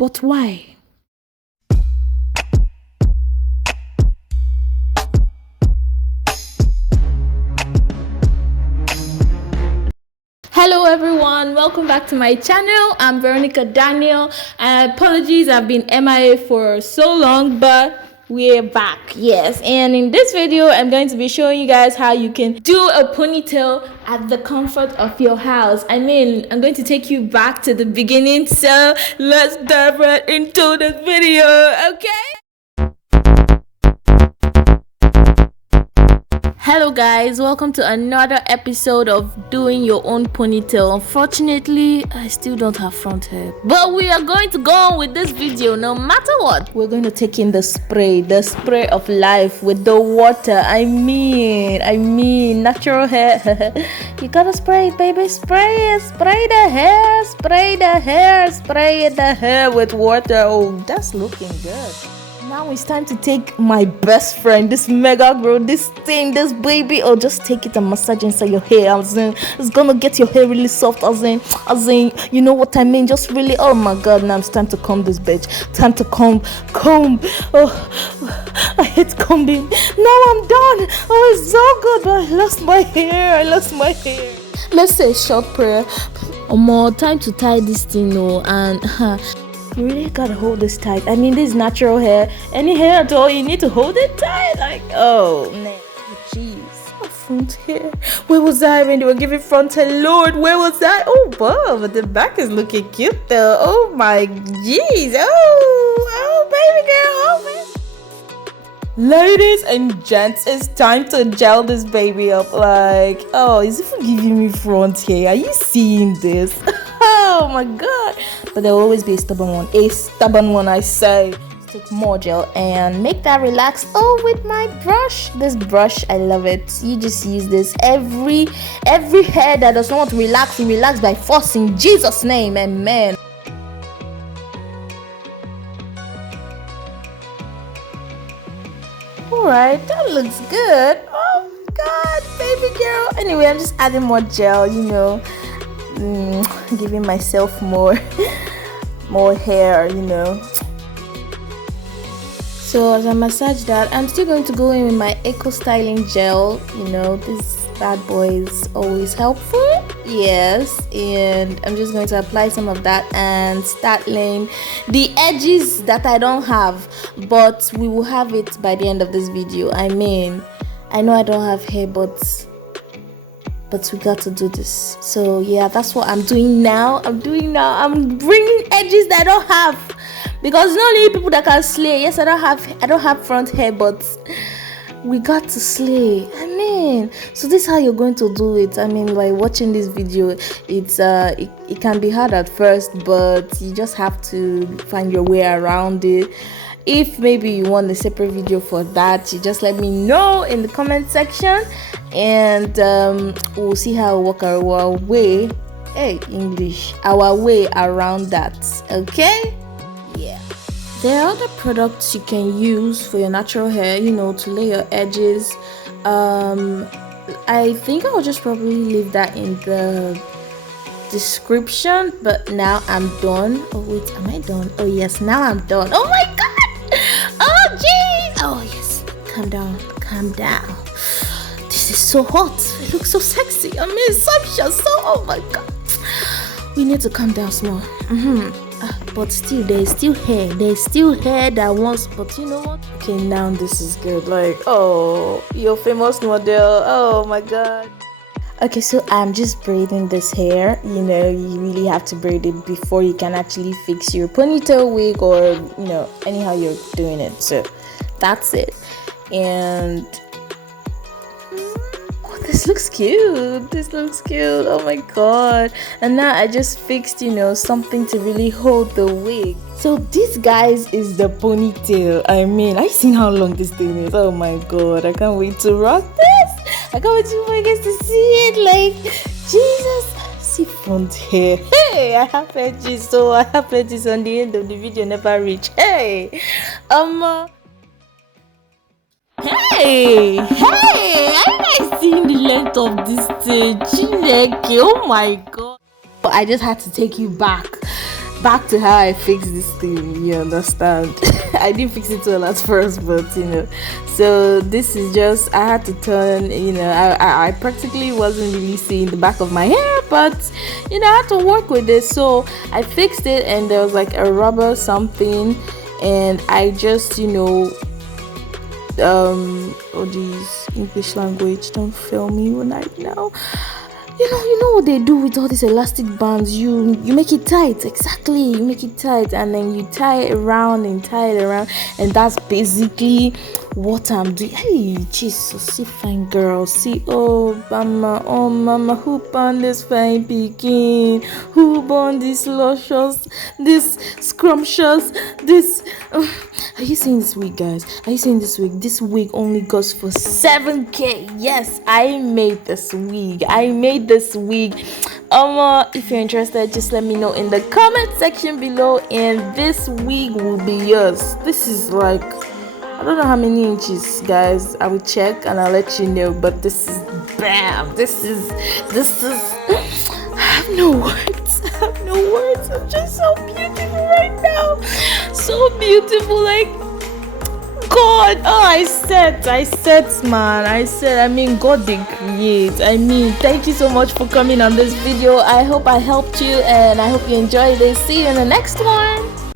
But why? Hello everyone, welcome back to my channel. I'm Veronica Daniel. Apologies, I've been MIA for so long, but we're back. Yes, and in this video I'm going to be showing you guys how you can do a ponytail at the comfort of your house. I'm going to take you back to the beginning, so let's dive right into this video, okay? Hello guys, welcome to another episode of doing your own ponytail. Unfortunately, I still don't have front hair, but we are going to go on with this video no matter what. We're going to take in the spray of life with the water. I mean natural hair. You gotta spray it, baby. Spray it. Spray the hair with water. Oh, that's looking good. Now it's time to take my best friend, this mega girl, this baby, or just take it and massage inside your hair. It's gonna get your hair really soft, as in, you know what I mean? Just really, oh my god, now it's time to comb this bitch. Time to comb. Oh, I hate combing. Now I'm done. Oh, it's so good, but I lost my hair. Let's say a short prayer. More time to tie this thing, and you really gotta hold this tight. I mean, this is natural hair. Any hair at all, you need to hold it tight. Like, oh, man. Jeez. Front hair. Where was I when they were giving front hair? Lord, where was I? Oh, wow, but the back is looking cute, though. Oh, my jeez. Oh, baby girl. Oh, man. Ladies and gents, it's time to gel this baby up. Like, oh, is it for giving me front hair? Are you seeing this? Oh my god. But there will always be a stubborn one, I say. Take more gel and make that relax. Oh, with my brush. This brush, I love it. You just use this. Every hair that does not want to relax will relax by force in Jesus' name. Amen. Alright, that looks good. Oh god, baby girl. Anyway, I'm just adding more gel, giving myself more hair, So as I massage that, I'm still going to go in with my eco styling gel. This bad boy is always helpful. Yes, and I'm just going to apply some of that and start laying the edges that I don't have, but we will have it by the end of this video. I know I don't have hair, but we got to do this. So yeah, that's what I'm doing now. I'm bringing edges that I don't have, because not only people that can slay. Yes, I don't have front hair, but we got to slay. So this is how you're going to do it. By watching this video, it can be hard at first, but you just have to find your way around it. If maybe you want a separate video for that, you just let me know in the comment section, and we'll see how we work our way. Our way around that. Okay? Yeah. There are other products you can use for your natural hair, to lay your edges. I think I'll just probably leave that in the description, but now I'm done. Oh wait, am I done? Oh yes, now I'm done. Oh my god! Oh jeez! Oh yes, calm down. This is so hot. It looks so sexy. Sumptuous. So, oh my god. We need to calm down small. But still, there's still hair that wants, but you know what? Okay, now this is good. Like, oh, your famous model. Oh my god. Okay, so I'm just braiding this hair. You really have to braid it before you can actually fix your ponytail wig, or anyhow you're doing it. So that's it. And this looks cute. Oh my god. And now I just fixed something to really hold the wig. So this, guys, is the ponytail. Are you seeing how long this thing is? Oh my god, I can't wait to rock this. I can't wait for you guys to see it. Like, Jesus, see front hair. Hey, I have edges, so I have edges on the end of the video never reach. Hey, Hey, are you guys seeing the length of this thing? Oh my god. I just had to take you back back to how I fixed this thing. You understand? I didn't fix it well at first, but so this is just, I had to turn. I practically wasn't really seeing the back of my hair, but I had to work with it. So I fixed it, and there was like a rubber something, and I just oh these English language, don't fail me right now. You know what they do with all these elastic bands? You make it tight. Exactly, you make it tight, and then you tie it around and tie it around, and that's basically what I'm doing. Hey, Jesus, see fine girl, see, oh mama, who born this fine pikin? Who born this luscious, this scrumptious, this? Are you seeing this wig, guys? Are you seeing this wig? This wig only goes for 7K. Yes, I made this wig. If you're interested, just let me know in the comment section below, and this wig will be yours. This is like, I don't know how many inches, guys. I will check and I'll let you know, but this is bam. This is I have no words. I'm just so beautiful right now. So beautiful, like God. Oh, I said, man. God did create. Thank you so much for coming on this video. I hope I helped you, and I hope you enjoyed this. See you in the next one.